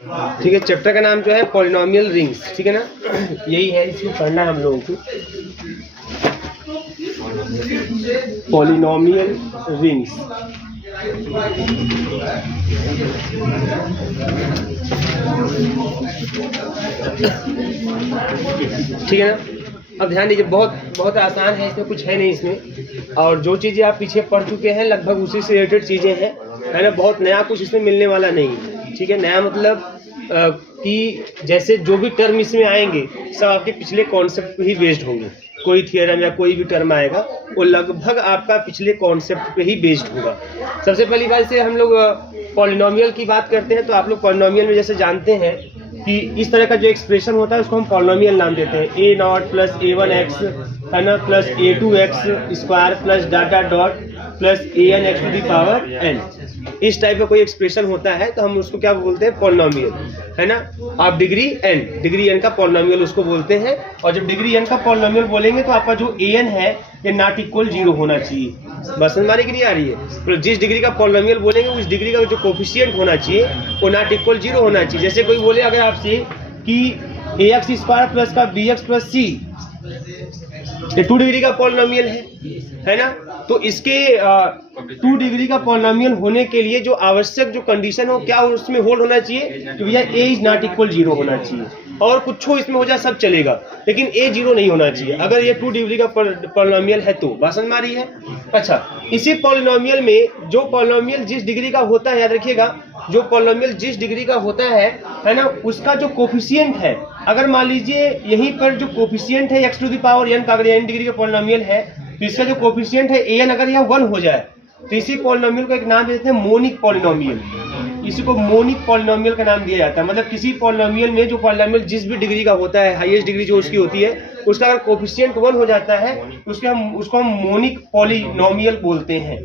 ठीक है, चैप्टर का नाम जो है पॉलिनोमियल रिंग्स, ठीक है ना। यही है, इसमें पढ़ना है हम लोगों को पॉलिनोमियल रिंग्स। ठीक है ना। अब ध्यान दीजिए, बहुत आसान है, इसमें कुछ है नहीं इसमें, और जो चीज़ें आप पीछे पढ़ चुके हैं लगभग उसी से रिलेटेड चीज़ें हैं, है ना। बहुत नया कुछ इसमें मिलने वाला नहीं है, ठीक है। नया मतलब कि जैसे जो भी टर्म इसमें आएंगे सब आपके पिछले कॉन्सेप्ट पे ही बेस्ड होंगे। कोई थियरम या कोई भी टर्म आएगा वो लगभग आपका पिछले कॉन्सेप्ट पे ही बेस्ड होगा। सबसे पहली बात से हम लोग पॉलिनोमियल की बात करते हैं, तो आप लोग पॉलिनोमियल में जैसे जानते हैं कि इस तरह का जो एक्सप्रेशन होता है उसको हम पॉलिनोमियल नाम देते हैं। a0 प्लस a1x, है ना, plus a2x square plus dot dot plus an x to the power n। इस टाइप का कोई एक्सप्रेशन होता है तो हम उसको क्या बोलते हैं, पॉलिनोमियल, है ना। आप डिग्री n का पॉलिनोमियल उसको बोलते हैं। और जब डिग्री n का पॉलिनोमियल बोलेंगे तो आपका जो an है ये नॉट इक्वल 0 होना चाहिए। बस हमारी डिग्री आ रही है, तो जिस डिग्री का पॉलिनोमियल बोलेंगे उस डिग्री का जो कोफिशिएंट होना चाहिए वो नॉट इक्वल 0 होना चाहिए। जैसे कोई बोले अगर आपसे कि ax स्क्वायर प्लस का bx प्लस c, ये 2 डिग्री का पॉलिनोमियल है ना। तो इसके 2 डिग्री का पॉलिनोमियल होने के लिए जो आवश्यक जो कंडीशन हो क्या उसमें होल्ड होना चाहिए कि भैया a इज नॉट इक्वल 0 होना चाहिए। और कुछ हो इसमें हो जाए सब चलेगा, लेकिन a 0 नहीं होना चाहिए अगर ये 2 डिग्री का पॉलिनोमियल है तो। बात समझ में आ रही है। अच्छा, इसी पॉलिनोमियल में जो पॉलिनोमियल जिस डिग्री का होता है, याद रखिएगा, जो पॉलिनोमियल जिस डिग्री का होता है ना, उसका जो कोफिशिएंट है, अगर मान लीजिए यहीं पर जो कोफिशिएंट है x to the power n का, अगर n डिग्री का पॉलिनोमियल है तो इसका जो कोफिशिएंट है an अगर यहाँ 1 हो जाए तो इसी पॉलिनोमियल को एक नाम देते हैं मोनिक पॉलिनोमियल। इसी को मोनिक पॉलिनोमियल का नाम दिया जाता है। मतलब किसी पॉलिनोमियल में जो पॉलिनोमियल जिस भी डिग्री का होता है, हाईएस्ट डिग्री जो उसकी होती है, उसका अगर कोफिशिएंट 1 हो जाता है तो उसको हम मोनिक पॉलिनोमियल बोलते हैं।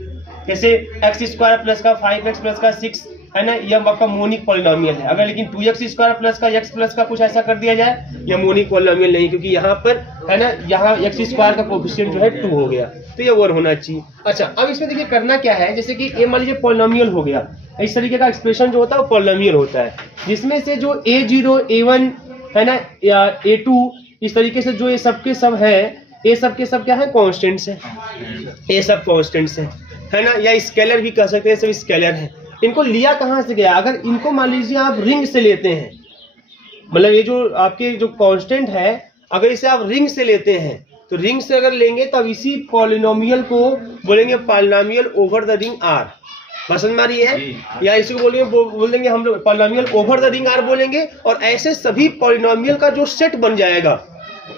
जैसे x स्क्वायर प्लस का 5x प्लस का 6, है ना, यह आपका मोनिक पॉलिनोमियल है। अगर लेकिन 2x स्क्वायर प्लस का x प्लस का कुछ ऐसा कर दिया जाए, यह मोनिक पॉलिनोमियल नहीं, क्योंकि यहाँ पर, है ना, यहाँ x स्क्वायर का कोफिशिएंट जो है 2 हो गया, तो ये 1 होना चाहिए। अच्छा, अब इसमें देखिए करना क्या है, जैसे कि a मान लीजिए पॉलिनोमियल हो गया, इस तरीके का एक्सप्रेशन जो होता है वो पॉलिनोमियल होता है, जिसमें से जो a0 a1, है ना, या a2, इस तरीके से जो ये सबके सब है, ये सब के सब क्या है, कॉन्स्टेंट्स है। ये सब कॉन्स्टेंट्स है ना, या स्केलर भी कह सकते हैं, सब स्केलर है। इनको लिया कहाँ से गया, अगर इनको मान लीजिए आप रिंग से लेते हैं, मतलब ये जो आपके जो कांस्टेंट है अगर इसे आप रिंग से लेते हैं तो रिंग से अगर लेंगे तब इसी पॉलिनोमियल को बोलेंगे polynomial over the ring R. बस समझ में आ रही है। या इसी को बोल देंगे हम लोग polynomial over the ring R बोलेंगे। और ऐसे सभी पॉलिनोमियल का जो सेट बन जाएगा,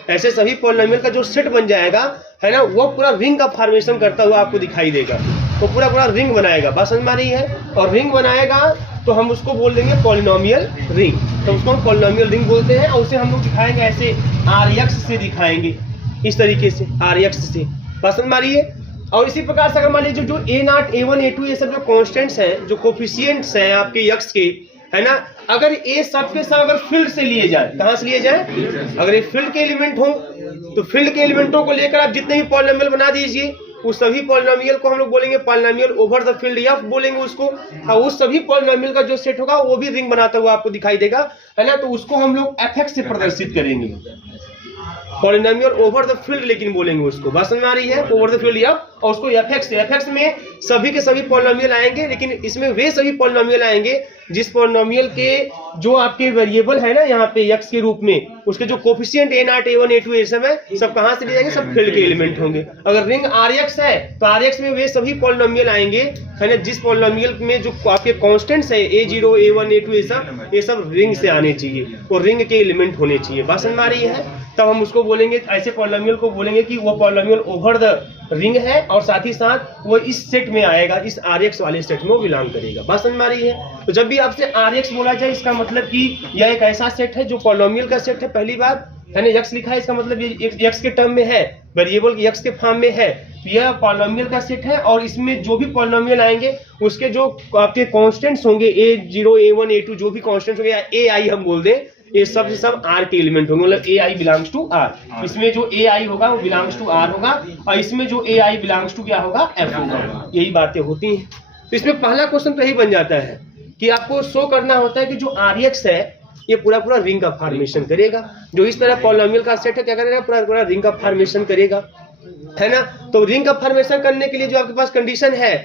ऐसे सभी पॉलिनोमियल का जो सेट बन जाएगा, है ना, वो पूरा रिंग का फॉर्मेशन करता हुआ आपको दिखाई देगा, तो पूरा रिंग बनाएगा। बात समझ में आ रही है। और रिंग बनाएगा तो हम उसको बोल देंगे पॉलिनोमियल रिंग, तो उसको हम पॉलिनोमियल रिंग बोलते हैं। और उसे हम लोग दिखाएंगे ऐसे RX से दिखाएंगे, इस तरीके से RX से। बात समझ में आ रही है। और इसी प्रकार से अगर मान लीजिए जो A0 A1 A2 ये सब जो कॉन्स्टेंट्स हैं, जो कोफिशिएंट्स हैं आपके x के, है ना, अगर ये सब के सब अगर फील्ड से लिए जाए, कहाँ से लिए जाए, अगर ये फील्ड के एलिमेंट हो तो फील्ड के एलिमेंटों को लेकर आप जितने भी पॉलिनोमियल बना दीजिए, उस सभी पॉलिनोमियल को हम लोग बोलेंगे polynomial over the field f बोलेंगे उसको। और उस सभी पॉलिनोमियल का जो सेट होगा वो भी रिंग बनाता हुआ आपको दिखाई देगा, है ना, तो उसको हम लोग fx से प्रदर्शित करेंगे, पॉलिनोमियल ओवर द फील्ड लेकिन बोलेंगे उसको। बात समझ में आ रही है। ओवर द फील्ड f, और उसको fx में सभी के सभी पॉलिनोमियल आएंगे, लेकिन इसमें वे सभी पॉलिनोमियल आएंगे जिस पॉलिनोमियल के जो आपके वेरिएबल है ना यहाँ पे x के रूप में, उसके जो कोफिशिएंट A0 A1 A2 ये सब है, सब कहाँ से लिए जाएंगे, सब फील्ड के एलिमेंट होंगे। अगर रिंग RX है तो RX में वे सभी पॉलिनोमियल आएंगे, है ना, जिस पॉलिनोमियल में जो आपके कांस्टेंट्स है A0 A1 A2 ये सब रिंग से आने चाहिए, वो रिंग के एलिमेंट होने चाहिए। बात समझ में आ रही है। तब हम उसको बोलेंगे, ऐसे पॉलिनोमियल को बोलेंगे कि वो पॉलिनोमियल ओवर द रिंग है, और साथ ही साथ वो इस सेट में आएगा, इस RX वाले सेट में वो बिलोंग करेगा। बात समझ में आ रही है। तो जब भी आपसे RX बोला जाए इसका मतलब कि यह एक ऐसा सेट है जो पॉलिनोमियल का सेट है, पहली बात है ना, x लिखा है इसका मतलब ये x के टर्म में है, वेरिएबल x के फॉर्म में है, तो यह पॉलिनोमियल का सेट है। और इसमें जो भी पॉलिनोमियल आएंगे उसके जो आपके कांस्टेंट्स होंगे A0 A1 A2 जो भी कांस्टेंट्स होंगे, या AI हम बोल दें, ये सब से सब R के एलिमेंट होंगे, मतलब AI बिलोंग्स टू R। इसमें जो AI होगा वो बिलोंग्स टू R होगा, और इसमें जो AI बिलोंग्स टू क्या होगा, F होगा। यही बातें होती हैं। तो इसमें पहला क्वेश्चन तो यही बन जाता है कि आपको शो करना होता है कि जो RX है ये पूरा पूरा रिंग का फॉर्मेशन करेगा। जो इस तरह पॉलिनोमियल का सेट है क्या करेगा, पूरा पूरा रिंग का फॉर्मेशन करेगा, है ना। तो रिंग का फॉर्मेशन करने के लिए जो आपके पास कंडीशन है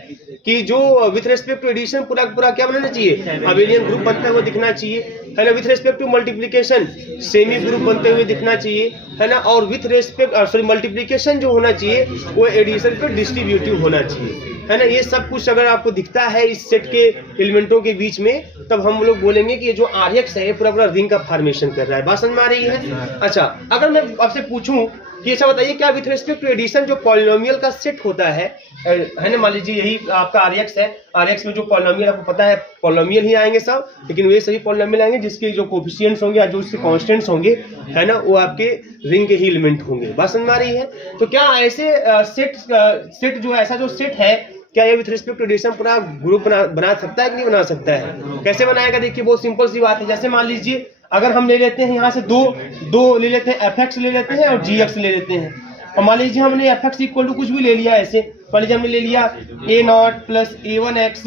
कि जो विथ रेस्पेक्ट टू एडिशन पूरा पूरा क्या बनाना चाहिए, अबेलियन ग्रुप बनता हुआ दिखना चाहिए, है ना। With respect to multiplication semi group बनते हुए दिखना चाहिए, है ना। और विथ रेस्पेक्ट सॉरी मल्टीप्लिकेशन जो होना चाहिए वो एडिशन पे डिस्ट्रीब्यूटिव होना चाहिए, है ना। ये सब कुछ अगर आपको दिखता है इस सेट के एलिमेंटों के बीच में, तब हम लोग बोलेंगे कि ये जो RX है पूरा पूरा रिंग का फॉर्मेशन कर रहा है। बात समझ में आ रही है? अच्छा, अगर मैं आपसे पूछूं कि अच्छा बताइए क्या विथ रिस्पेक्ट टू एडिशन जो पॉलिनोमियल का सेट होता है ना, मान लीजिए यही आपका RX है, RX में जो पॉलिनोमियल आपको पता है पॉलिनोमियल ही आएंगे सब, लेकिन वे सभी पॉलिनोमियल आएंगे जिसके जो कोफिशिएंट्स होंगे या जो उसके कांस्टेंट्स होंगे, है ना, वो आपके रिंग के ही एलिमेंट होंगे। बात समझ में आ रही है? तो क्या ऐसे सेट जो ऐसा जो सेट है, क्या ये विथ रिस्पेक्ट टू एडिशन पूरा ग्रुप बना सकता है कि नहीं बना सकता है? कैसे बनाएगा? देखिए बहुत सिंपल सी बात है। जैसे मान लीजिए अगर हम ले लेते हैं यहाँ से दो ले लेते हैं, fx ले लेते हैं और gx ले लेते हैं, और मान लीजिए हमने fx इक्वल टू कुछ भी ले लिया, ऐसे मान लीजिए हमने ले लिया a0 प्लस a1x,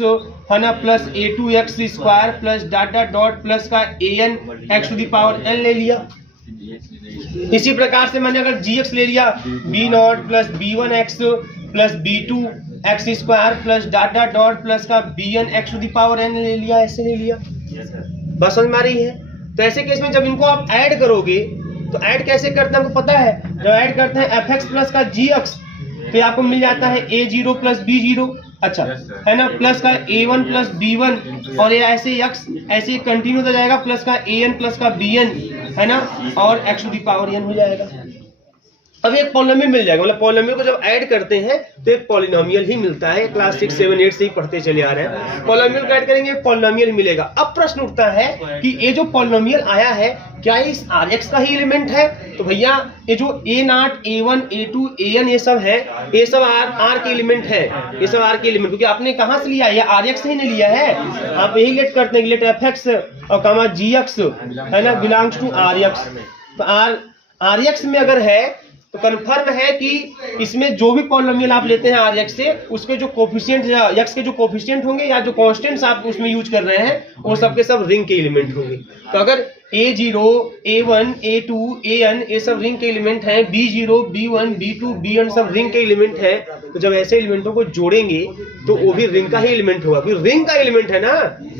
है ना, plus a2x square plus dot dot dot plus का an x to the power n ले लिया। इसी प्रकार से मैंने अगर gx ले लिया b0 plus b1x plus b2x square plus dot dot dot plus का bn x to the power n ले लिया, ऐसे ले लिया। बस समझ में आ रही है? तो ऐसे केस में जब इनको आप ऐड करोगे तो ऐड कैसे करते हैं हमको पता है। जब ऐड करते हैं fx प्लस का gx तो आपको मिल जाता है a0 प्लस b0, अच्छा, है ना, प्लस का a1 प्लस b1, और ये ऐसे x ऐसे कंटिन्यू हो जाएगा, प्लस का an प्लस का bn, है ना, और x to the power n हो जाएगा। अब एक पॉलिनोमियल मिल जाएगा, मतलब पॉलिनोमियल को जब ऐड करते हैं तो एक पॉलिनोमियल ही मिलता है। क्लास 6, 7, 8 से ही पढ़ते चले आ रहे हैं, पॉलिनोमियल को ऐड करेंगे पॉलिनोमियल मिलेगा। अब प्रश्न उठता है कि ये जो पॉलिनोमियल आया है क्या इस RX का ही एलिमेंट है? तो भैया ये जो a0, a1, a2, an ये सब है, ये सब R के एलिमेंट है, ये सब R के एलिमेंट, क्योंकि आपने कहाँ से लिया है? ये RX से ही नहीं लिया है। आप यही लेट करते हैं, लेट fx और कामा gx, है ना, बिलोंग्स टू RX। तो RX में अगर है तो कन्फर्म है कि इसमें जो भी पॉलिनोमियल आप लेते हैं RX से, उसके जो कोफिशिएंट या x के जो कोफिशिएंट होंगे या जो कांस्टेंट्स आप उसमें यूज कर रहे हैं वो सब के सब रिंग के एलिमेंट होंगे। तो अगर a0, a1, a2, an ये सब रिंग के एलिमेंट हैं, b0, b1, b2, bn सब रिंग के एलिमेंट हैं, तो जब ऐसे एलिमेंटों को जोड़ेंगे तो वो भी रिंग का ही एलिमेंट होगा, फिर रिंग का एलिमेंट है ना।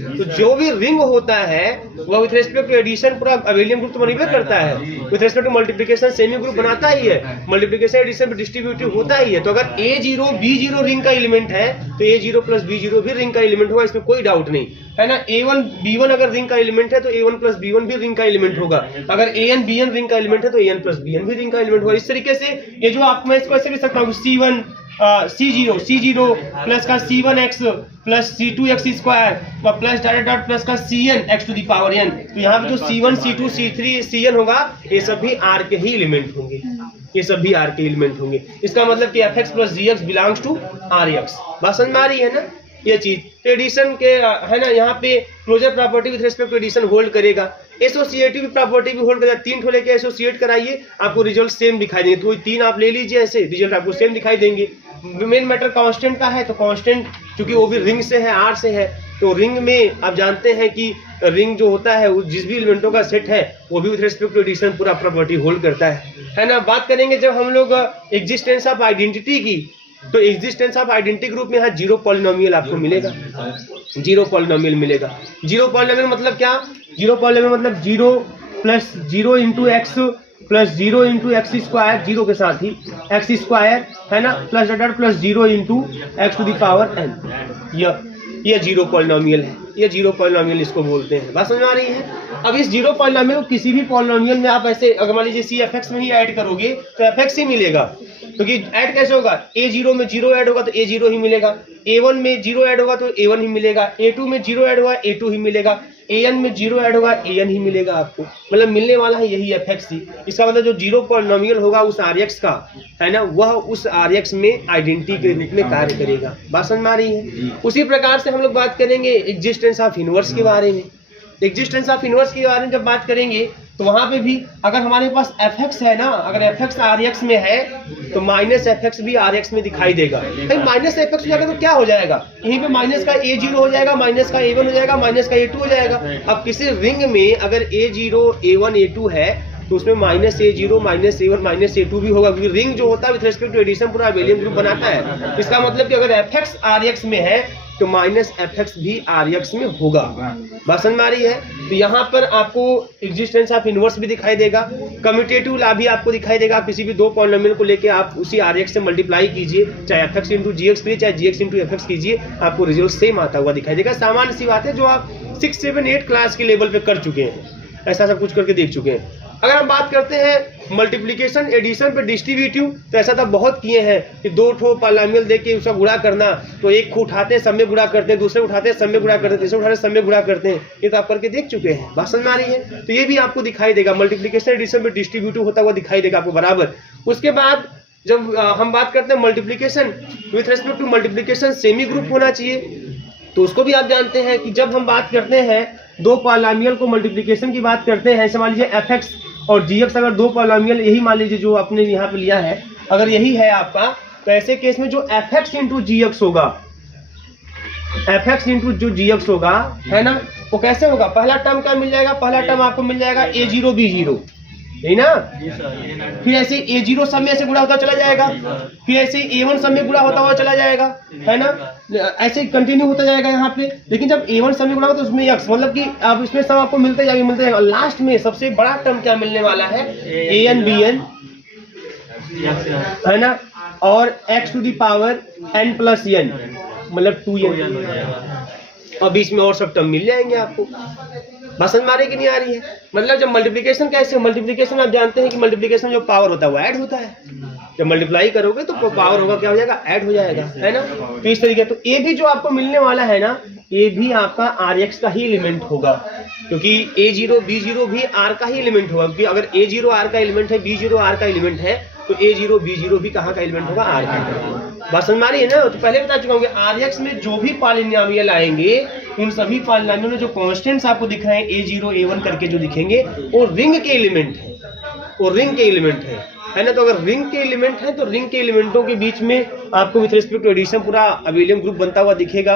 तो जो भी रिंग होता है वह विथ रेस्पेक्ट टू एडिशन पूरा अबेलियन ग्रुप तो बनेबे करता है, with respect to multiplication semi group बनाता ही है, मल्टीप्लिकेशन एडिशन डिस्ट्रीब्यूटिव होता ही है। तो अगर a0, b0 रिंग का एलिमेंट है तो a0 प्लस b0 भी रिंग का एलिमेंट होगा, इसमें कोई डाउट नहीं, है ना। a1, b1 अगर रिंग का एलिमेंट है तो a1 प्लस b1 भी रिंग का एलिमेंट होगा। अगर an, bn रिंग का एलिमेंट है तो an प्लस bn भी रिंग का एलिमेंट होगा। इस तरीके से ये जो आप, मैं इसको ऐसे भी सकता हूँ c1 c0 प्लस का c1x plus c2x square plus dot dot plus का cn x to the power n। तो यहाँ पे जो c1, c2, c3, cn होगा ये सब भी R के ही एलिमेंट होंगे, ये सब भी R के एलिमेंट होंगे। इसका मतलब कि fx plus gx belongs to RX। बात समझ में आ रही है ना ये चीज? तो एडिशन के, है ना, यहाँ पे closure property with respect to addition hold करेगा, एसोसिएटिव प्रॉपर्टी भी होल्ड करेगा। 3 ठो लेके एसोसिएट कराइए, आपको रिजल्ट सेम दिखाई देंगे। तो 3 आप ले लीजिए, ऐसे रिजल्ट आपको सेम दिखाई देंगे। मेन मैटर कांस्टेंट का है, तो कांस्टेंट क्योंकि वो भी रिंग से है, R से है, तो रिंग में आप जानते हैं कि रिंग जो होता है वो जिस भी एलिमेंटों का सेट है वो भी विथ रिस्पेक्ट टू एडिशन पूरा प्रॉपर्टी होल्ड करता है ना। बात करेंगे जब हम लोग एग्जिस्टेंस ऑफ आइडेंटिटी की, तो एग्जिस्टेंस ऑफ आइडेंटिटी ग्रुप में यहाँ 0 पॉलिनोमियल आपको मिलेगा, 0 पॉलिनोमियल मिलेगा। 0 पॉलिनोमियल मतलब क्या? 0 पॉलिनोमियल मतलब 0 plus 0 into x plus 0 into x square, 0 के साथ ही एक्स स्क्वायर, है ना, plus dot plus 0 into x to the power n। यह 0 पॉलिनोमियल है, ये 0 पॉलिनोमियल इसको बोलते हैं। बात समझ में आ रही है? अब इस 0 पॉलिनोमियल को किसी भी पॉलिनोमियल में आप ऐसे अगर मान लीजिए cfx में ही ऐड करोगे तो fx ही मिलेगा, क्योंकि ऐड कैसे होगा? a0 में 0 ऐड होगा तो a0 ही मिलेगा, a1 में 0 ऐड होगा तो a1 ही मिलेगा, a2 में 0 ऐड होगा a2 ही मिलेगा, an में 0 ऐड होगा an ही मिलेगा आपको। मतलब मिलने वाला है यही fx ही। इसका मतलब जो 0 पॉलिनोमियल होगा उस RX का, है ना, वह उस RX में आइडेंटिटी के रूप में कार्य करेगा। बात समझ में आ रही है? उसी प्रकार से हम लोग बात करेंगे एग्जिस्टेंस ऑफ इनवर्स के बारे में। एग्जिस्टेंस ऑफ इनवर्स के बारे में जब बात करेंगे तो वहां पे भी अगर हमारे पास fx है ना, अगर fx rx में है तो माइनस fx भी rx में दिखाई देगा। भाई माइनस fx हो जाएगा तो क्या हो जाएगा, यहीं पे माइनस का a0 हो जाएगा, माइनस का a1 हो जाएगा, माइनस का a2 हो जाएगा। अब किसी रिंग में अगर a0 a1 a2 है तो उसमें minus a0 minus a1 minus a2 भी होगा, क्योंकि रिंग जो होता है विथ रिस्पेक्ट टू एडिशन पूरा अबेलियन ग्रुप बनाता है। इसका मतलब कि अगर fx rx में है तो माइनस fx भी rx में होगा। बात समझ में आ रही है? तो यहाँ पर आपको एग्जिस्टेंस ऑफ इनवर्स भी दिखाई देगा, कम्यूटेटिव लॉ भी आपको दिखाई देगा। किसी भी दो पॉलिनोमियल को लेके आप उसी rx से मल्टीप्लाई कीजिए, चाहे fx इंटू gx कीजिए चाहे gx इंटू fx कीजिए, आपको रिजल्ट सेम आता हुआ दिखाई देगा। सामान्य सी बात है जो आप 6, 7, 8 क्लास के लेवल पे कर चुके हैं, ऐसा सब कुछ करके देख चुके हैं। अगर हम बात करते हैं मल्टीप्लिकेशन एडिशन पे डिस्ट्रीब्यूटिव, तो ऐसा तो बहुत किए हैं कि दो ठो पॉलिनोमियल देके उसका गुणा करना, तो एक को उठाते हैं सब में गुणा करते हैं, दूसरे उठाते हैं सब में गुणा करते हैं, तीसरे उठाते हैं सब में गुणा करते हैं। ये तो आप करके देख चुके हैं। बात समझ में आ रही है? तो ये भी आपको दिखाई देगा, मल्टीप्लिकेशन एडिशन पे डिस्ट्रीब्यूटिव होता हुआ दिखाई देगा आपको बराबर। उसके बाद जब हम बात करते हैं multiplication with respect to multiplication semi group होना चाहिए, तो उसको भी आप जानते हैं कि जब हम बात करते हैं दो पॉलिनोमियल को मल्टीप्लिकेशन की बात करते हैं, ऐसे मान लीजिए fx और gx, अगर दो पॉलिनोमियल यही मान लीजिए जो आपने यहाँ पे लिया है, अगर यही है आपका, तो ऐसे केस में जो fx इंटू gx होगा, fx इंटू जो gx होगा है ना, वो कैसे होगा? पहला टर्म क्या मिल जाएगा? पहला टर्म आपको मिल जाएगा a0 b0, यही ना। फिर ऐसे a0 सब में ऐसे गुणा होता चला जाएगा, फिर ऐसे a1 सब में गुणा होता हुआ चला जाएगा, है ना, ऐसे कंटिन्यू होता जाएगा यहाँ पे। लेकिन जब a1 सब में गुणा होगा तो उसमें x, मतलब कि अब इसमें सब आपको मिलते जाएगा। और लास्ट में सबसे बड़ा टर्म क्या मिलने वाला है? an bn, है ना, और x to the power n plus n, मतलब 2n, और बीच में और सब टर्म मिल जाएंगे आपको। बस समझ में आ रही कि नहीं आ रही है? मतलब जब मल्टीप्लिकेशन कैसे, मल्टीप्लिकेशन आप जानते हैं कि मल्टीप्लिकेशन जो पावर होता है वो ऐड होता है, जब मल्टीप्लाई करोगे तो पावर होगा क्या हो जाएगा? ऐड हो जाएगा, है ना। तो इस तरीके, तो ये भी जो आपको मिलने वाला है ना, ये भी आपका rx का ही एलिमेंट होगा, क्योंकि a0 b0 भी r का ही एलिमेंट होगा। क्योंकि अगर a0 r का एलिमेंट है, b0 r का एलिमेंट है, तो a0 b0 भी कहाँ का एलिमेंट होगा? r का। बात समझ में आ रही है ना? तो पहले बता चुका हूँ कि rx में जो भी पॉलिनोमियल आएंगे, उन सभी पॉलिनोमियल में जो कांस्टेंट्स आपको दिख रहे हैं a0 a1 करके जो दिखेंगे, वो रिंग के एलिमेंट है, वो रिंग के एलिमेंट है ना। तो अगर रिंग के एलिमेंट है तो रिंग के एलिमेंटों के बीच में आपको विथ रिस्पेक्ट टू एडिशन पूरा अबेलियन ग्रुप बनता हुआ दिखेगा।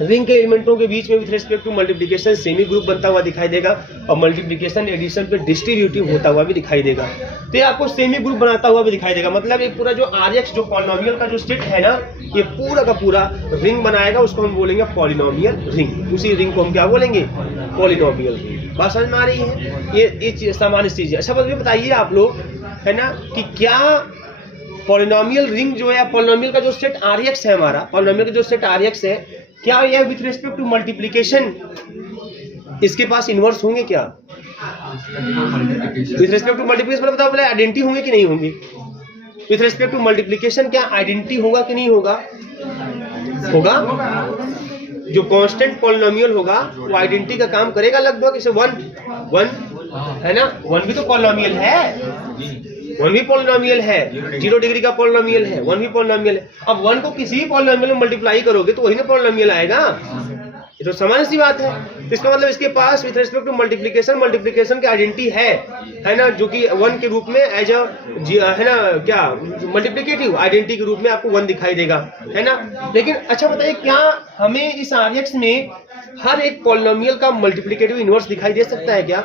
रिंग के एलिमेंटों के बीच में with respect to multiplication semi group बनता हुआ दिखाई देगा, और मल्टीप्लिकेशन एडिशन पे डिस्ट्रीब्यूटिव होता हुआ भी दिखाई देगा। तो ये आपको सेमी ग्रुप बनाता हुआ भी दिखाई देगा। मतलब ये पूरा जो rx जो पॉलिनोमियल का जो सेट है ना, ये पूरा का पूरा रिंग बनाएगा, उसको हम बोलेंगे पॉलिनोमियल रिंग। उसी रिंग को हम क्या बोलेंगे? Polynomial ring. बात समझ में आ रही है? ये सामान्य चीज है। अच्छा बस बताइए आप लोग, है ना, कि क्या पॉलिनोमियल रिंग जो है, पॉलिनोमियल का जो सेट rx है हमारा, पॉलिनोमियल का जो सेट rx है, क्या यह विथ रिस्पेक्ट टू मल्टीप्लिकेशन इसके पास इनवर्स होंगे? क्या विथ रिस्पेक्ट टू मल्टीप्लिकेशन मतलब बताओ, आइडेंटिटी होंगे कि नहीं होंगे? विथ रिस्पेक्ट टू मल्टीप्लिकेशन क्या आइडेंटिटी होगा कि नहीं होगा? होगा। जो कांस्टेंट पॉलिनोमियल होगा वो आइडेंटिटी का काम करेगा लगभग। इसे 1 है ना, 1 भी तो पॉलिनोमियल है, 1 भी पॉलिनोमियल है, 0 डिग्री का पॉलिनोमियल है, 1 भी पॉलिनोमियल है। अब 1 को किसी भी पॉलिनोमियल में मल्टीप्लाई करोगे तो वही ना पॉलिनोमियल आएगा। ये तो सामान्य सी बात है। इसका मतलब इसके पास विथ रिस्पेक्ट टू मल्टीप्लिकेशन की आइडेंटिटी है ना, जो कि 1 के रूप में एज अ, है ना, क्या मल्टीप्लिकेटिव आइडेंटिटी के रूप में आपको 1 दिखाई देगा, है ना। लेकिन अच्छा बताइए, क्या हमें इस rx में हर एक पॉलिनोमियल का मल्टीप्लिकेटिव इनवर्स दिखाई दे सकता है? क्या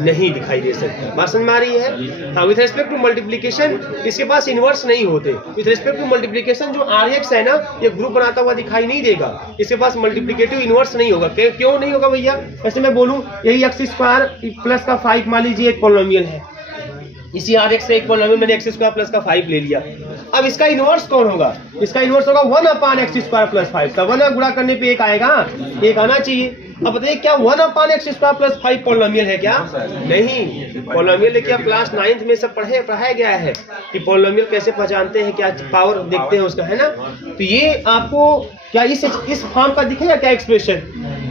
नहीं दिखाई दे सकता। बात समझ में आ रही है? हाँ, विथ रिस्पेक्ट टू मल्टीप्लिकेशन इसके पास इनवर्स नहीं होते। विथ रिस्पेक्ट टू मल्टीप्लिकेशन जो rx है ना, ये ग्रुप बनाता हुआ दिखाई नहीं देगा, इसके पास मल्टीप्लिकेटिव इनवर्स नहीं होगा। क्यों नहीं होगा भैया? वैसे मैं बोलूं, यही x² प्लस का 5 मान लीजिए एक पॉलिनोमियल है, इसी rx से एक पॉलिनोमियल मैंने x² प्लस का 5 ले लिया। अब इसका इनवर्स कौन होगा? इसका इनवर्स होगा 1/x² प्लस 5। तब 1 गुणा करने पे 1 आएगा, 1 आना चाहिए। अब बताइए, क्या 1/x² प्लस 5 पॉलिनोमियल है? क्या नहीं पॉलिनोमियल। देखिए क्लास 9th में सब पढ़ाया गया है कि पॉलिनोमियल कैसे पहचानते हैं, क्या पावर देखते हैं उसका, है ना। तो ये आपको क्या इस फॉर्म का दिखेगा क्या एक्सप्रेशन?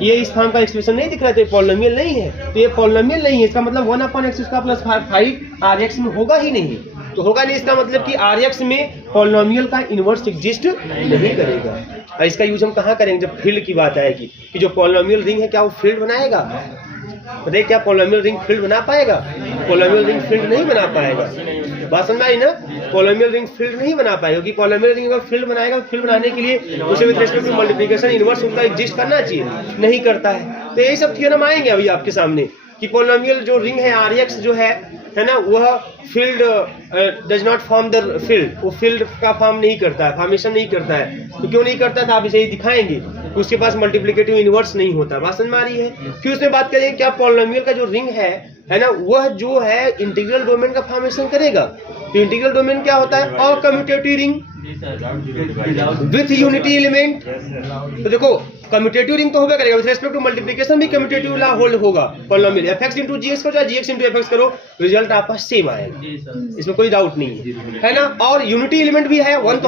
ये इस फॉर्म का एक्सप्रेशन नहीं दिख रहा है, तो ये पॉलिनोमियल नहीं है। तो ये पॉलिनोमियल नहीं है, इसका मतलब 1/x² प्लस 5 rx में होगा ही नहीं। तो होगा नहीं, इसका मतलब कि rx में पॉलिनोमियल का इनवर्स एग्जिस्ट नहीं करेगा। और इसका यूज हम कहाँ करेंगे? जब फील्ड की बात आएगी कि जो पॉलिनोमियल रिंग है क्या वो फील्ड बनाएगा? बताइए क्या पॉलिनोमियल रिंग फील्ड बना पाएगा? पॉलिनोमियल रिंग फील्ड नहीं बना पाएगा। बात समझ आई ना? पॉलिनोमियल रिंग फील्ड नहीं बना पाएगा, क्योंकि पॉलिनोमियल रिंग अगर फील्ड बनाएगा, फील्ड बनाने के लिए उसे with respect to multiplication inverse उसका एग्जिस्ट करना चाहिए, नहीं करता है। तो यही सब थ्योरम आएंगे अभी आपके सामने कि पॉलिनोमियल जो रिंग है Rx जो है ना, वह field does not form the field, वो फील्ड का फॉर्म नहीं करता है, फॉर्मेशन नहीं करता है। तो क्यों नहीं करता था आप इसे ही दिखाएंगे कि उसके पास मल्टीप्लिकेटिव इनवर्स नहीं होता। बात समझ में आ रही है? फिर उसमें बात करेंगे क्या पॉलिनोमियल का जो रिंग है ना, वह जो है इंटीग्रल डोमेन का फॉर्मेशन करेगा। तो इंटीग्रल डोमेन क्या होता है? अकम्यूटेटिव रिंग विथ यूनिटी एलिमेंट। तो देखो कम्यूटेटिव रिंग तो होगा करेगा, विद रिस्पेक्ट टू मल्टीप्लिकेशन भी कम्यूटेटिव ला होल्ड होगा पॉलिनोमियल। fx into gx करो चाहे gx into fx करो, रिजल्ट आपका सेम आएगा, इसमें कोई डाउट नहीं है ना। और यूनिटी एलिमेंट भी है, वन तो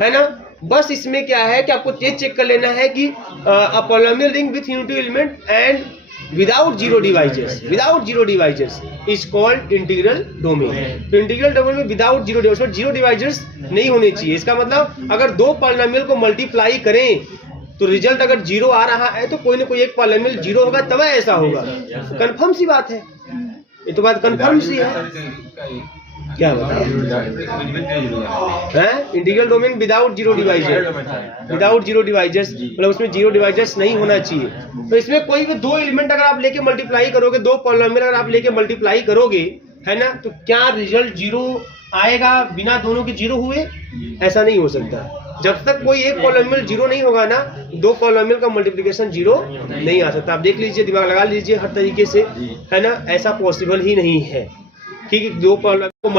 है ना। बस इसमें क्या है कि आपको ये चेक कर लेना है कि a polynomial ring with unity element and without zero divisors is called integral domain. तो इंटीग्रल डोमेन में विदाउट जीरो डिवाइजर्स नहीं होने चाहिए। इसका मतलब अगर दो पॉलिनोमियल को मल्टीप्लाई करें तो रिजल्ट अगर जीरो आ रहा है तो कोई ना कोई एक पॉलिनोमियल जीरो होगा, तब ऐसा होगा। कंफर्म सी बात है, ये तो बात कंफर्म सी है। क्या बताएं? Integral domain without zero divisors मतलब उसमें जीरो डिवाइजर्स नहीं होना चाहिए। तो इसमें कोई भी दो एलिमेंट अगर आप लेके मल्टीप्लाई करोगे, दो पॉलिनोमियल अगर आप लेके मल्टीप्लाई करोगे, है ना, तो क्या रिजल्ट जीरो आएगा बिना दोनों के जीरो हुए? ऐसा नहीं हो सकता। जब तक कोई एक पॉलिनोमियल जीरो नहीं होगा ना, दो पॉलिनोमियल का मल्टीप्लिकेशन जीरो नहीं आ सकता। आप देख लीजिए, दिमाग लगा लीजिए हर तरीके से, है ना, ऐसा पॉसिबल ही नहीं है। ठीक है, दो पॉलिनोमियल को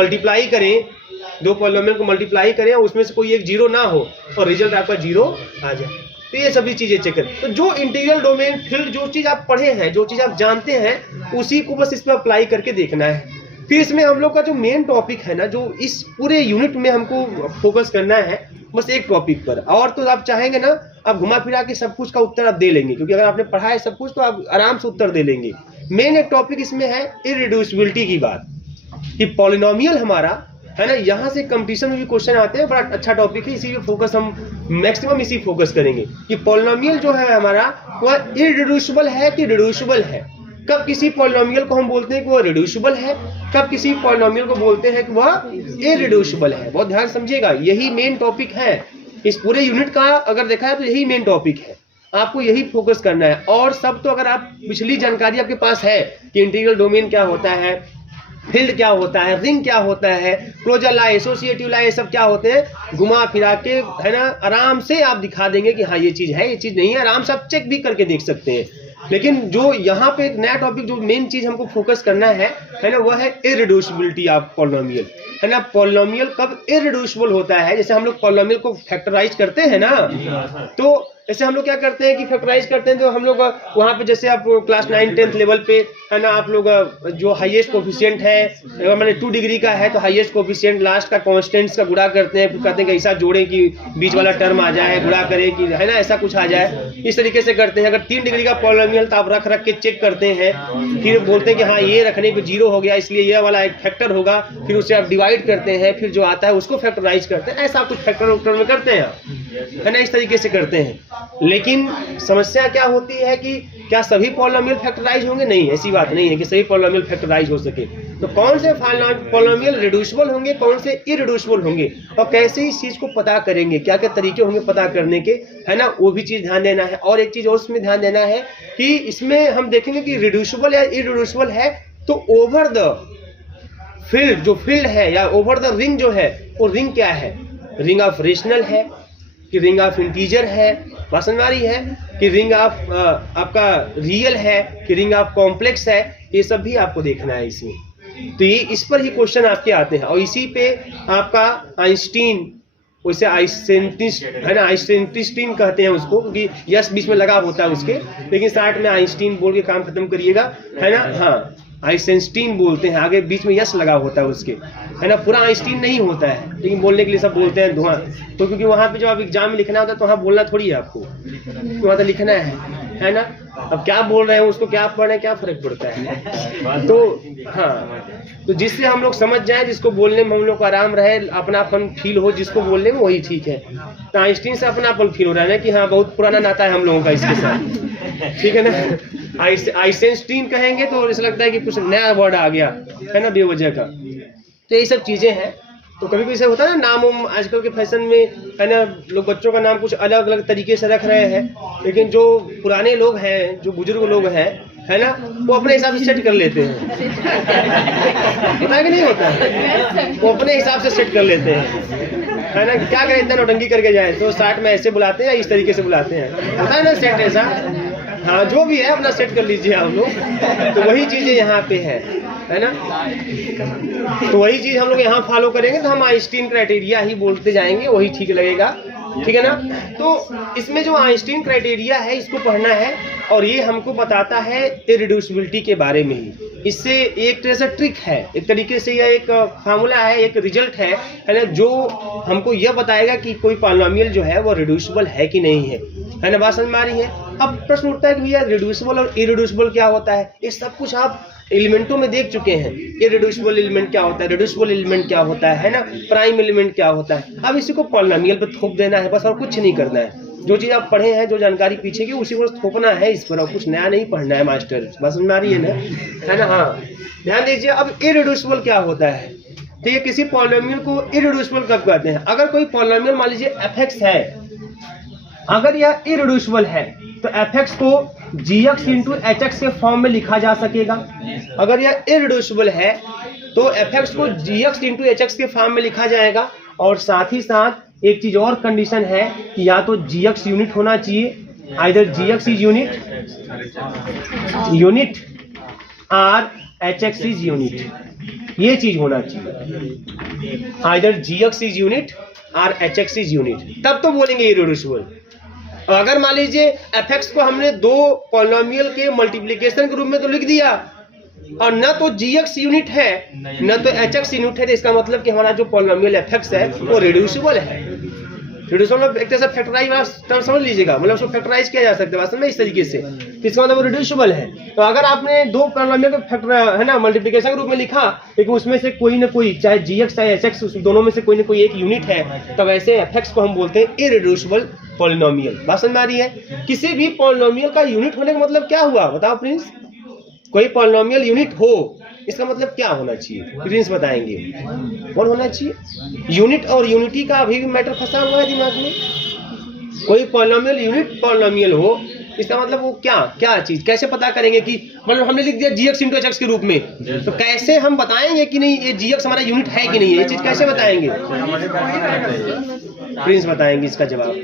मल्टीप्लाई करें और उसमें से कोई एक जीरो ना हो और रिजल्ट आपका जीरो आ जाए। तो ये सभी चीजें चेक करें। तो जो इंटीग्रल डोमेन फील्ड, जो चीज आप पढ़े हैं, जो चीज आप जानते हैं, उसी को बस इस पर अप्लाई करके देखना है। फिर इसमें हम लोग का जो मेन टॉपिक है ना, जो इस पूरे यूनिट में हमको फोकस करना है बस एक टॉपिक पर। और तो आप चाहेंगे ना, आप घुमा फिरा के सब कुछ का उत्तर आप दे लेंगे, क्योंकि अगर आपने पढ़ा है सब कुछ तो आप आराम से उत्तर दे लेंगे। मेन एक टॉपिक इसमें है इररिड्यूसिबिलिटी की बात, कि पॉलिनोमियल हमारा, है ना, यहाँ से कंपटीशन में भी क्वेश्चन आते हैं। बड़ा अच्छा टॉपिक है, इसी पे फोकस हम मैक्सिमम इसी फोकस करेंगे कि पॉलिनोमियल जो है हमारा वह इररिड्यूसिबल है कि रिड्यूसिबल है। कब किसी पॉलिनोमियल को हम बोलते हैं कि वह रिड्यूसिबल है, कब किसी पॉलिनोमियल को बोलते हैं कि वह इररिड्यूसिबल है। बहुत ध्यान समझिएगा, यही मेन टॉपिक है इस पूरे यूनिट का। अगर देखा है तो यही मेन टॉपिक है, आपको यही फोकस करना है। और सब तो अगर आप पिछली जानकारी आपके पास है कि इंटीग्रल डोमेन क्या होता है, फील्ड क्या होता है, रिंग क्या होता है, क्लोजर ला, एसोसिएटिव ला, ये सब क्या होते हैं, घुमा फिरा के, है ना, आराम से आप दिखा देंगे कि हाँ ये चीज है, ये चीज नहीं है। आराम से आप चेक भी करके देख सकते हैं। लेकिन जो यहाँ पे एक नया टॉपिक, जो मेन चीज हमको फोकस करना है ना, वह है इररिड्यूसिबिलिटी ऑफ पॉलिनोमियल, है ना। पॉलिनोमियल कब इररिड्यूसिबल होता है? जैसे हम लोग पॉलिनोमियल को फैक्टराइज करते हैं ना, तो जैसे हम लोग क्या करते हैं कि फैक्टराइज करते हैं, तो हम लोग वहाँ पे जैसे आप क्लास 9-10 लेवल पे, है ना, आप लोग जो हाईएस्ट कोफिशिएंट है, अगर मैंने 2 डिग्री का है तो हाईएस्ट कोफिशिएंट लास्ट का कांस्टेंट्स का गुणा करते हैं, फिर कहते हैं कि ऐसा जोड़ें कि बीच वाला टर्म आ जाए, गुणा करें कि, है ना, ऐसा कुछ आ जाए। इस तरीके से करते हैं। अगर 3 डिग्री का पॉलिनोमियल तो आप रख के चेक करते हैं, फिर बोलते हैं कि हाँ ये रखने पे जीरो हो गया, इसलिए ये वाला एक फैक्टर होगा, फिर उसे आप डिवाइड करते हैं, फिर जो आता है उसको फैक्टराइज करते हैं। ऐसा कुछ फैक्टर में करते हैं, है ना, इस तरीके से करते हैं। लेकिन समस्या क्या होती है कि क्या सभी पॉलिनोमियल फैक्टराइज होंगे? नहीं, ऐसी बात नहीं है कि सभी पॉलिनोमियल फैक्टराइज हो सके। तो कौन से पॉलिनोमियल रिड्यूसिबल होंगे, कौन से इररिड्यूसिबल होंगे, और कैसे इस चीज को पता करेंगे, क्या क्या तरीके होंगे पता करने के, है ना, वो भी चीज ध्यान देना है। और एक चीज और इसमें ध्यान देना है कि इसमें हम देखेंगे कि रिड्यूसिबल या इररिड्यूसिबल है तो ओवर द फील्ड, जो फील्ड है, या ओवर द रिंग जो है, वो रिंग क्या है? रिंग ऑफ रेशनल है कि रिंग ऑफ इंटीजर है, बात समझ आ रही है, कि रिंग ऑफ आपका रियल है कि रिंग ऑफ कॉम्प्लेक्स है, ये सब भी आपको देखना है इसमें। तो ये इस पर ही क्वेश्चन आपके आते हैं। और इसी पे आपका आइंस्टीन, वैसे आइंस्टीन, है ना, आइंस्टीन कहते हैं उसको, क्योंकि यस बीच में लगा होता है उसके, लेकिन स्टार्ट में आइंस्टीन बोल के काम खत्म करिएगा, है ना। हाँ, आइंस्टीन बोलते हैं, आगे बीच में यस लगा होता है उसके, है ना। पूरा आइंस्टीन नहीं होता है, लेकिन बोलने के लिए सब बोलते हैं धुआं। तो क्योंकि वहाँ पे जब आप एग्जाम में लिखना होता है तो वहाँ बोलना थोड़ी है आपको, वहाँ तो लिखना है ना। अब क्या बोल रहे हैं, उसको क्या पढ़ रहे हैं, क्या फर्क पड़ता है। तो हाँ, तो जिससे हम लोग समझ जाए, जिसको बोलने में हम लोग को आराम रहे, अपनापन फील हो जिसको बोलने में, वही ठीक है। तो आइंस्टीन से अपनापन फील हो रहा है ना कि हाँ बहुत पुराना नाता है हम लोगों का इसके साथ, ठीक है ना। आइंस्टीन कहेंगे तो ऐसा लगता है कि कुछ नया वर्ड आ गया है ना बेवजह का। तो ये सब चीजें हैं। तो कभी कभी ऐसा होता है ना, नाम आजकल के फैशन में है ना, लोग बच्चों का नाम कुछ अलग अलग तरीके से रख रहे हैं, लेकिन जो पुराने लोग हैं, जो बुजुर्ग लोग हैं है ना, वो अपने हिसाब से सेट कर लेते हैं। होता है कि नहीं होता है? वो अपने हिसाब से सेट कर लेते हैं है ना। क्या करें, इतना नौटंकी करके जाए तो स्टार्ट में ऐसे बुलाते हैं या इस तरीके से बुलाते हैं, होता है ना सेट ऐसा। हाँ, जो भी है अपना सेट कर लीजिए आप लोग। तो वही चीजें यहाँ पे है ना। तो वही चीज हम लोग यहाँ फॉलो करेंगे तो हम आइंस्टीन क्राइटेरिया ही बोलते जाएंगे, वही ठीक लगेगा, ठीक है ना। तो इसमें जो आइंस्टीन क्राइटेरिया है इसको पढ़ना है, और ये हमको बताता है इरिड्यूसिबिलिटी के बारे में ही। इससे एक तरह से ट्रिक है, एक तरीके से यह एक फार्मूला है, एक रिजल्ट है ना, जो हमको यह बताएगा कि कोई पॉलिनोमियल जो है वो रिड्यूसिबल है कि नहीं है ना। बात समझ में आ रही है? अब प्रश्न उठता है कि भैया रिड्यूसिबल और इरिड्यूसिबल क्या होता है? ये सब कुछ आप एलिमेंटों में देख चुके हैं। इरिड्यूसिबल एलिमेंट क्या होता है, रिड्यूसिबल एलिमेंट क्या होता है ना, प्राइम एलिमेंट क्या होता है। अब इसी को पॉलिनोमियल पे थोप देना है बस, और कुछ नहीं करना है। जो चीज आप पढ़े हैं, जो जानकारी पीछे की, उसी को थोपना है इस पर, और कुछ नया नहीं पढ़ना है मास्टर। बस समझ में आ रही है ना, है ना। हाँ, ध्यान दीजिए। अब इरिड्यूसिबल क्या होता है? तो ये किसी पॉलिनोमियल को इरिड्यूसिबल कब कहते हैं? अगर कोई पॉलिनोमियल मान लीजिए f(x) है, अगर यह इरिड्यूसिबल है तो f(x) को gx इंटू hx के फॉर्म में लिखा जा सकेगा। अगर यह इरिड्यूसिबल है तो f(x) को gx इंटू hx के फॉर्म में लिखा जाएगा। और साथ ही साथ एक चीज और कंडीशन है कि या तो gx यूनिट होना चाहिए, आइदर gx इज यूनिट और hx इज यूनिट। ये चीज होना चाहिए, आइदर gx इज यूनिट और hx इज यूनिट, तब तो बोलेंगे इरिड्यूसिबल। और अगर मान लीजिए f(x) को हमने दो पॉलिनोमियल के मल्टीप्लिकेशन के रूप में तो लिख दिया, और न तो gx यूनिट है न तो hx यूनिट है, तो इसका मतलब कि हमारा जो पॉलिनोमियल f(x) है वो रिड्यूसिबल है। रिड्यूसिबल एक तरह से फैक्टराइज टर्म समझ लीजिएगा, मतलब उसको फैक्टराइज किया जा सकता है वास्तव में इस तरीके से, तो इसका मतलब वो रिड्यूसिबल है। तो अगर आपने दो पॉलिनोमियल को फैक्टर है ना मल्टीप्लिकेशन के रूप में लिखा, लेकिन उसमें से कोई ना कोई, चाहे gx चाहे hx, उस दोनों में से कोई ना कोई एक यूनिट है, तब ऐसे f(x) को हम बोलते हैं इरिड्यूसिबल पॉलिनोमियल। बात समझ में आ रही है? किसी भी पॉलिनोमियल का यूनिट होने का मतलब क्या हुआ बताओ प्रिंस? कोई पॉलिनोमियल यूनिट हो, इसका मतलब क्या होना चाहिए? प्रिंस बताएंगे। कौन होना चाहिए? यूनिट और यूनिटी का अभी भी मैटर फंसा हुआ है दिमाग में। कोई पॉलिनोमियल यूनिट पॉलिनोमियल हो, इसका मतलब वो क्या चीज, कैसे पता करेंगे कि मतलब हमने लिख दिया gx इंटू hx के रूप में, तो कैसे हम बताएंगे कि नहीं ये gx हमारा यूनिट है कि नहीं है? ये चीज कैसे बताएंगे? प्रिंस बताएंगे इसका जवाब।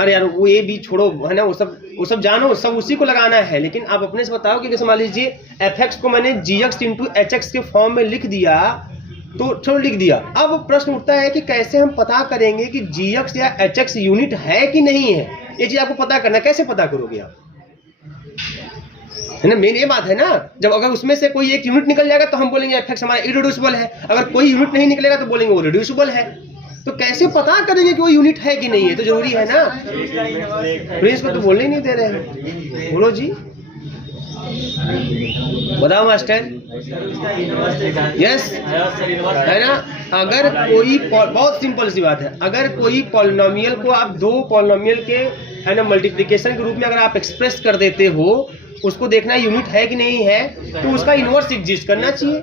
अरे यार वो ये भी छोड़ो है ना, वो सब जानो, सब उसी को लगाना है, लेकिन आप अपने से बताओ कि जैसे मान लीजिए f(x) को मैंने gx इंटू hx के फॉर्म में लिख दिया, तो चलो लिख दिया। अब प्रश्न उठता है कि कैसे हम पता करेंगे कि gx या hx यूनिट है कि नहीं है? ये चीज आपको पता करना, कैसे पता करोगे आप? है ना, मेन ये बात है ना। जब अगर उसमें से कोई एक यूनिट निकल जाएगा तो हम बोलेंगे f(x) हमारा इरिड्यूसिबल है, अगर कोई यूनिट नहीं निकलेगा तो बोलेंगे वो रिड्यूसिबल है। तो कैसे पता करेंगे कि वो यूनिट है कि नहीं है? तो जरूरी है ना। प्रिंस को तो बोलने ही नहीं दे रहे हैं, बोलो जी, बताओ मास्टर। यस है ना। अगर कोई, बहुत सिंपल सी बात है, अगर कोई पॉलिनोमियल को आप दो पॉलिनोमियल के है ना मल्टीप्लिकेशन के रूप में अगर आप एक्सप्रेस कर देते हो, उसको देखना यूनिट है कि नहीं है, तो उसका इनवर्स एग्जिस्ट करना चाहिए,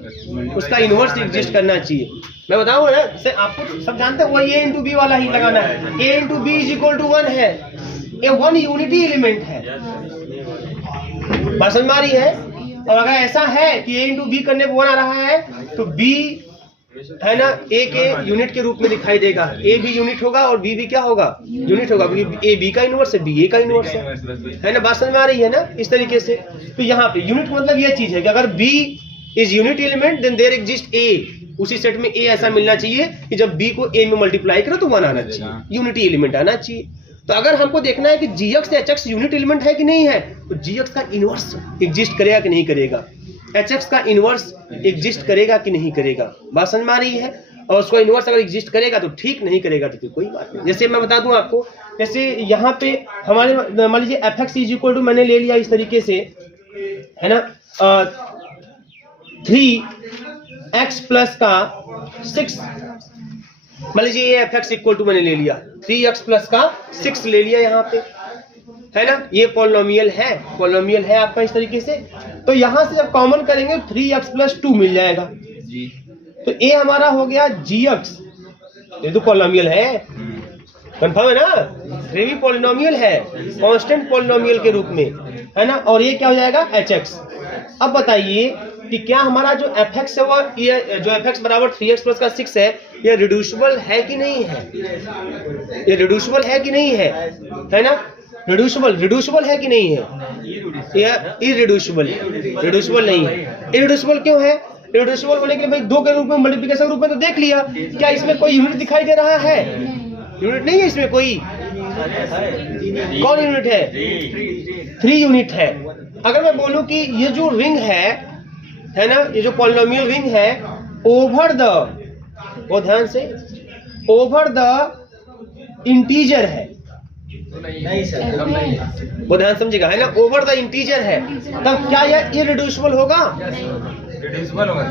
उसका इनवर्स एग्जिस्ट करना चाहिए। मैं बताऊँ ना, जैसे आपको सब जानते हैं वो a इंटू बी वाला ही लगाना है। a into b is equal to 1 है, ये 1 यूनिटी एलिमेंट है। बात समझ में आ रही है? और अगर ऐसा है कि a इंटू बी करने पर 1 आ रहा है, तो b है ना a के यूनिट के रूप में दिखाई देगा। a भी यूनिट होगा और b भी क्या होगा? यूनिट होगा, क्योंकि a b का इनवर्स है, b a का इनवर्स है ना। बात समझ में आ रही है ना इस तरीके से? तो यहाँ पे यूनिट मतलब ये चीज है कि अगर b is unit element then there exist a, उसी सेट में a ऐसा मिलना चाहिए कि जब b को a में मल्टीप्लाई करो तो 1 आना चाहिए, यूनिटी एलिमेंट आना चाहिए। तो अगर हमको देखना है कि gx या hx यूनिट एलिमेंट है कि नहीं है, तो gx का इनवर्स एग्जिस्ट करेगा कि नहीं करेगा, hx का इनवर्स एग्जिस्ट करेगा कि नहीं करेगा। बात समझ में आ रही है? और उसका इनवर्स अगर एग्जिस्ट करेगा तो ठीक, नहीं करेगा तो फिर कोई बात नहीं। जैसे मैं बता दूं आपको, जैसे यहाँ पे हमारे मान लीजिए f(x) इज इक्वल टू, मैंने ले लिया इस तरीके से है ना 3x प्लस का 6, मान लीजिए ये f(x) इक्वल टू मैंने ले लिया 3x प्लस का 6 ले लिया यहाँ पे, है ना, ये पॉलिनोमियल है आपका इस तरीके से। तो यहाँ से जब कॉमन करेंगे 3x+2 मिल जाएगा। तो ए हमारा हो गया gx, ये तो पॉलिनोमियल है, कंफर्म है ना, 3 भी पॉलिनोमियल है कांस्टेंट पॉलिनोमियल के रूप में, है ना। और ये क्या हो जाएगा hx। अब बताइए कि क्या हमारा जो fx है वो ये जो fx बराबर 3x प्लस का 6 है, ये रिड्यूसिबल है कि नहीं है, ये रिड्यूसिबल है कि नहीं है ना, रिड्यूसिबल है कि नहीं है, या इरिड्यूसिबल नहीं है। इरिड्यूसिबल क्यों है? इरिड्यूसिबल होने के लिए भाई 2 के रूप में, मल्टीप्लिकेशन के रूप में तो देख लिया। क्या इसमें कोई यूनिट दिखाई दे रहा है? यूनिट नहीं है इसमें कोई। कौन यूनिट है? 3 यूनिट है। अगर मैं बोलूं कि ये जो रिंग है ना, ये जो पॉलिनोमियल रिंग है ओवर द, वो ध्यान से, ओवर द इंटीजर है, नहीं सर, वो ध्यान समझेगा, है ना, ओवर द इंटीजर है, तब क्या यह इरिड्यूसिबल होगा? रिड्यूसिबल होगा,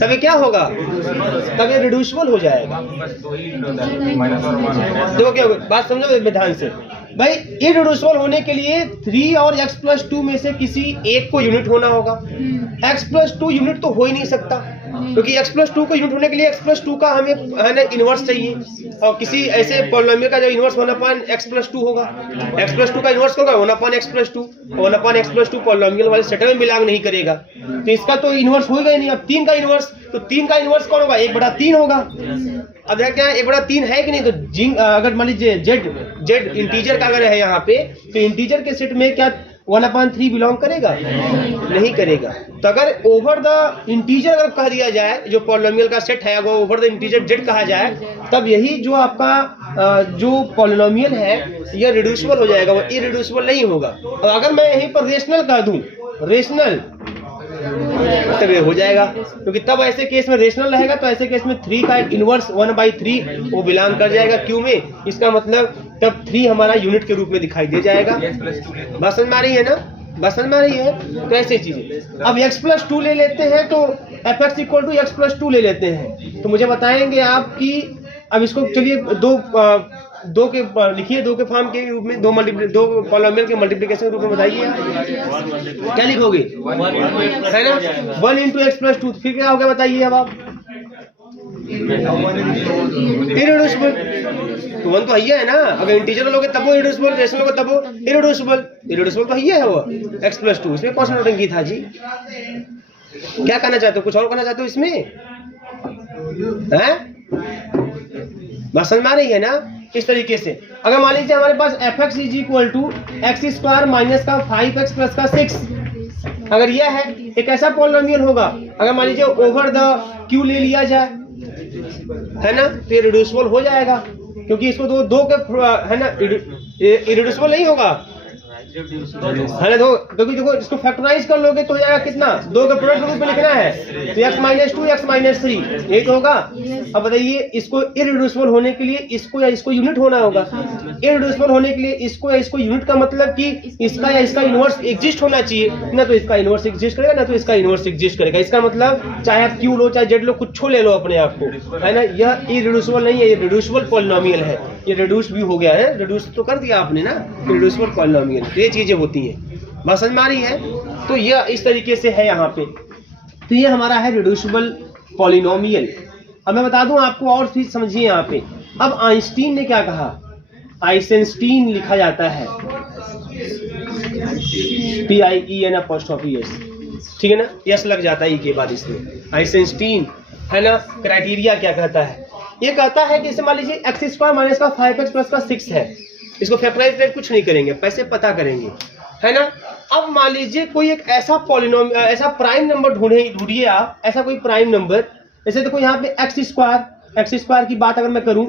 तब ये क्या होगा? तब ये रिड्यूसिबल हो जाएगा। देखो क्या बात समझो ध्यान से भाई, इरिड्यूसिबल होने के लिए 3 और x+2 में से किसी एक को यूनिट होना होगा। x+2 यूनिट तो हो ही नहीं सकता, क्योंकि x+2 को यूनिट होने के लिए x+2 का हमें, है ना, इनवर्स चाहिए, और किसी ऐसे पॉलिनोमियल का जो इनवर्स 1/x+2 होगा, x+2 का इनवर्स होगा 1/x+2, 1/x+2 पॉलिनोमियल वाले सेट में बिलोंग नहीं करेगा, तो इसका तो इनवर्स होगा ही नहीं। अब 3 का इनवर्स, तो 3 का इनवर्स कौन होगा? 1/3 होगा। अब देखा क्या 1/3 है कि नहीं, तो अगर मान लीजिए जेड इंटीजर का अगर है यहाँ पे, तो इंटीजर के सेट में क्या 1/3 बिलोंग करेगा? नहीं करेगा। तो अगर ओवर द इंटीजर अगर कह दिया जाए, जो पॉलिनोमियल का सेट है अगर ओवर द इंटीजर जेड कहा जाए, तब यही जो आपका जो पॉलिनोमियल है यह रिड्यूसिबल हो जाएगा, वो इरिड्यूसिबल नहीं होगा। और अगर मैं यहीं पर रेशनल कह दूं, रेशनल, तब ये हो जाएगा, क्योंकि तब ऐसे केस में रेशनल रहेगा, तो ऐसे केस में 3 का इनवर्स 1/3 वो बिलोंग कर जाएगा क्यू में। इसका मतलब तब 3 हमारा यूनिट के रूप में दिखाई दे जाएगा। बात समझ में आ रही है ना, बात समझ में आ रही है। तो ऐसी चीजें, अब x+2 ले लेते हैं, तो fx = x+2 ले लेते हैं। तो मुझे बताएंगे आप कि अब इसको चलिए दो के लिखिए, 2 के फॉर्म के रूप में, 2 पॉलिनोमियल के मल्टीप्लिकेशन के रूप में बताइए क्या लिखोगे, है ना, 1 × x+2, फिर क्या होगा बताइए अब आप? इरिड्यूसिबल, तो 1 तो है ना, अगर इंटीजर लोगे तब वो इरिड्यूसिबल, रेशनल लोगे तब वो इरिड्यूसिबल तो है वो x+2। इसमें कौन सा नौटंकी था जी? क्या कहना चाहते हो, कुछ और कहना चाहते हो इसमें, हैं? बात समझ में आ रही है ना। इस तरीके से अगर मान लीजिए हमारे पास fx = x² - 5x + 6, अगर यह है एक ऐसा पॉलिनोमियल होगा, अगर मान लीजिए ओवर द q ले लिया जाए, है ना, तो ये रिड्यूसिबल हो जाएगा, क्योंकि इसको दो के, है ना, इरिड्यूसिबल नहीं होगा, है ना। क्योंकि देखो इसको फैक्टराइज कर लोगे तो हो जाएगा कितना, 2 के प्रोडक्ट रूप में लिखना है, तो x-2 x-3 यही तो होगा। अब बताइए इसको इरिड्यूसिबल होने के लिए इसको या इसको यूनिट होना होगा। इरिड्यूसिबल होने के लिए इसको या इसको यूनिट का मतलब कि इसका या इसका इनवर्स एग्जिस्ट होना चाहिए, ना तो इसका इनवर्स एग्जिस्ट करेगा, ना तो इसका इनवर्स एग्जिस्ट करेगा। इसका मतलब चाहे आप q लो चाहे z लो, कुछ ले लो अपने आप को, है ना, यह इरिड्यूसिबल नहीं है, ये रिड्यूसिबल पॉलिनोमियल है। ये रिड्यूस भी हो गया है, रिड्यूस तो कर दिया आपने ना, रिड्यूसिबल पॉलिनोमियल, ये चीजें होती हैं। बात समझ में आ रही है। तो यह इस तरीके से है यहाँ पे, तो ये हमारा है रिड्यूसिबल पॉलिनोमियल। अब मैं बता दूं आपको और चीज समझिए यहाँ पे। अब आइंस्टीन ने क्या कहा, आइंस्टीन लिखा जाता है PIEN', ठीक है ना, यस लग जाता है ई के बाद इसमें। आइंस्टीन, है ना, क्राइटेरिया क्या कहता है, ये कहता है कि इसे मान लीजिए x² - 5x + 6 है, इसको फैक्टराइज कुछ नहीं करेंगे, पैसे पता करेंगे, है ना। अब मान लीजिए कोई एक ऐसा पॉलिनोमियल, ऐसा प्राइम नंबर ढूंढिए आप, ऐसा कोई प्राइम नंबर, जैसे देखो यहाँ पे x² की बात अगर मैं करूं,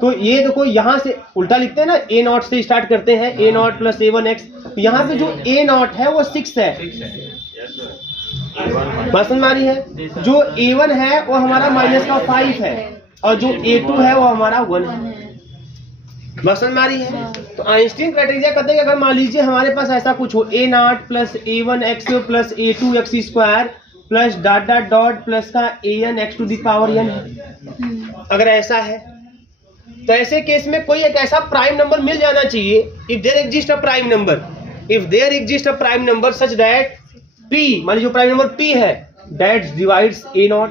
तो ये देखो यहाँ से उल्टा लिखते हैं ना, a0 से स्टार्ट करते हैं, a0 + a1x, यहाँ पे जो a0 है वो 6 है, बात समझ में आ रही है। जो a1 है वो हमारा -5 है, और जो a2 है वो हमारा 1 है, बात समझ में आ रही है। तो आइंस्टीन क्राइटेरिया कहते हैं कि अगर मान लीजिए हमारे पास ऐसा कुछ हो, a0 + a1x + a2x² plus ... plus का an x⁴n है, अगर ऐसा है तो ऐसे केस में कोई एक ऐसा प्राइम नंबर मिल जाना चाहिए, if there exist a prime number, if there exist a prime number such that p, मान लीजिए प्राइम नंबर p है, that divides a0,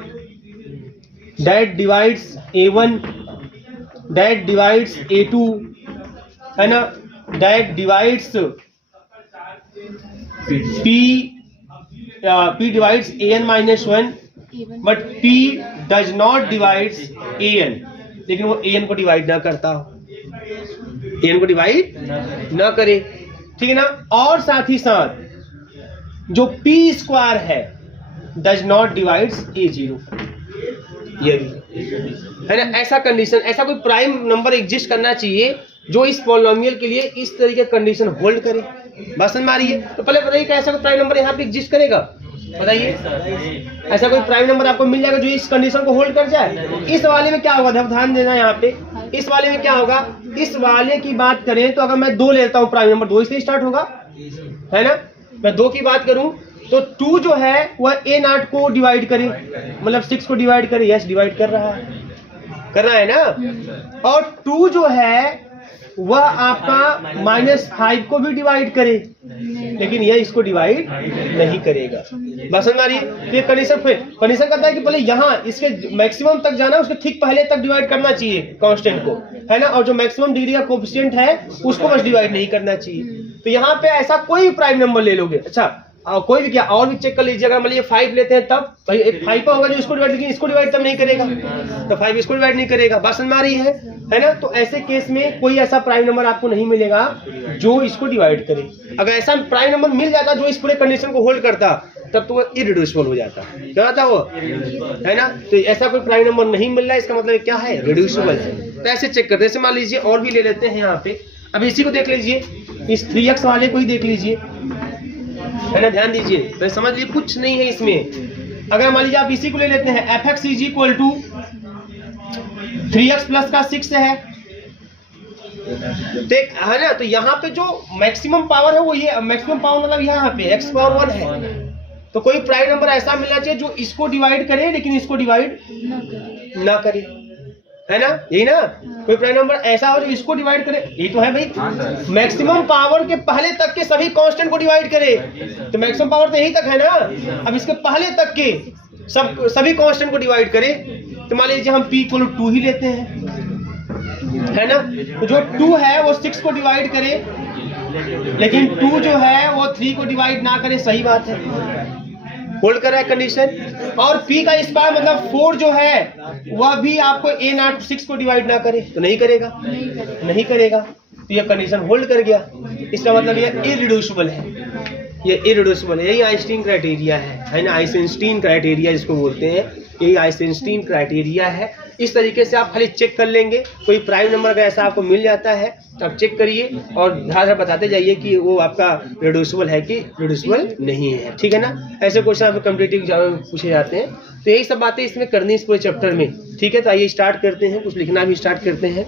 that divides a1, that divides a2, है ना, that divides p divides an minus 1, but p does not divides an, लेकिन वो an को divide ना करता हो, an को डिवाइड ना करे, ठीक है ना। और साथ ही साथ जो p स्क्वायर है does not divides a0, ये भी है ना। ऐसा कंडीशन, ऐसा कोई प्राइम नंबर एग्जिस्ट करना चाहिए जो इस पॉलिनोमियल के लिए इस तरीके कंडीशन होल्ड करे। बात समझ में आ रही है? तो पहले बताइए कि ऐसा कोई प्राइम नंबर यहाँ पे एग्जिस्ट करेगा, बताइए। ऐसा कोई प्राइम नंबर आपको मिल जाएगा जो इस कंडीशन को होल्ड कर जाए। इस वाले में क्या होगा, ध्यान देना यहाँ पे, इस वाले में क्या होगा, इस वाले की बात करें तो अगर मैं 2 लेता हूँ, प्राइम नंबर 2 से स्टार्ट होगा, है ना। मैं 2 की बात करूं तो 2 जो है वह a0 को डिवाइड करे, मतलब 6 को डिवाइड करे, यस डिवाइड कर रहा है ना। और 2 जो है वह आपका -5 को भी डिवाइड करे, लेकिन यह इसको डिवाइड नहीं करेगा। बस समझ आ रही है? तो ये कंडीशन करता है कि पहले यहाँ इसके मैक्सिमम तक जाना, उसके ठीक पहले तक डिवाइड करना चाहिए कांस्टेंट को, है ना। और जो मैक्सिमम डिग्री का कोएफिशिएंट है उसको बस डिवाइड नहीं करना चाहिए। तो यहाँ पे ऐसा कोई प्राइम नंबर ले लोगे, अच्छा कोई भी क्या और भी चेक कर लीजिए। अगर मान लीजिए 5 लेते हैं तब भाई एक 5 होगा जो इसको डिवाइड, लेकिन इसको डिवाइड तब नहीं करेगा, तो 5 इसको डिवाइड नहीं करेगा। बात समझ में आ रही है ना। तो ऐसे केस में कोई ऐसा प्राइम नंबर आपको नहीं मिलेगा जो इसको डिवाइड करे। अगर ऐसा प्राइम नंबर मिल जाता जो इस पूरे कंडीशन को होल्ड करता तब तो वो इररिड्यूसिबल हो जाता। क्या होता वो, है ना। तो ऐसा कोई प्राइम नंबर नहीं मिल रहा है, इसका मतलब क्या है, रिड्यूसिबल है। तो ऐसे चेक करते हैं। जैसे मान लीजिए और भी ले लेते हैं यहाँ पे, अब इसी को देख लीजिए, इस 3x वाले को ही देख लीजिए, है ना। ध्यान दीजिए, तो समझ लीजिए कुछ नहीं है इसमें। अगर मान लीजिए आप इसी को ले लेते हैं, fx is equal to 3x plus का 6 है, है ना। तो यहाँ पे जो मैक्सिमम पावर है वो ये, मैक्सिमम पावर मतलब यहाँ पे x पावर 1 है। तो कोई प्राइम नंबर ऐसा मिलना चाहिए जो इसको डिवाइड करे लेकिन इसको डिवाइड ना करे, है ना, यही ना। कोई प्राइम नंबर ऐसा हो जो इसको डिवाइड करे, यही तो है भाई। मैक्सिमम पावर के पहले तक के सभी कांस्टेंट को डिवाइड करे, तो मैक्सिमम पावर तो यही तक है ना। अब इसके पहले तक के सभी कांस्टेंट को डिवाइड करे, तो मान लीजिए हम p इक्वल टू 2 ही लेते हैं, है ना। तो जो 2 है वो 6 को डिवाइड करे, लेकिन 2 जो है वो 3 को डिवाइड ना करे, सही बात है, होल्ड कर रहा है कंडीशन। और p का स्क्वायर मतलब 4 जो है वह भी आपको a0 6 को डिवाइड ना करे, तो नहीं करेगा। तो ये कंडीशन होल्ड कर गया, इसका मतलब ये इररिड्यूसिबल है, ये इररिड्यूसिबल है। यही आइंस्टीन क्राइटेरिया है ना, आइंस्टीन क्राइटेरिया जिसको बोलते हैं, यही आइंस्टीन क्राइटेरिया है। इस तरीके से आप खाली चेक कर लेंगे, कोई प्राइम नंबर अगर ऐसा आपको मिल जाता है तो आप चेक करिए और ध्यान बताते जाइए कि वो आपका रिड्यूसिबल है कि रिड्यूसिबल नहीं है, ठीक है ना। ऐसे क्वेश्चन आपको कॉम्पिटिटिव एग्जाम में पूछे जाते हैं। तो यही सब बातें इसमें करनी है इस पूरे चैप्टर में, ठीक है। तो आइए स्टार्ट करते हैं, कुछ लिखना भी स्टार्ट करते हैं।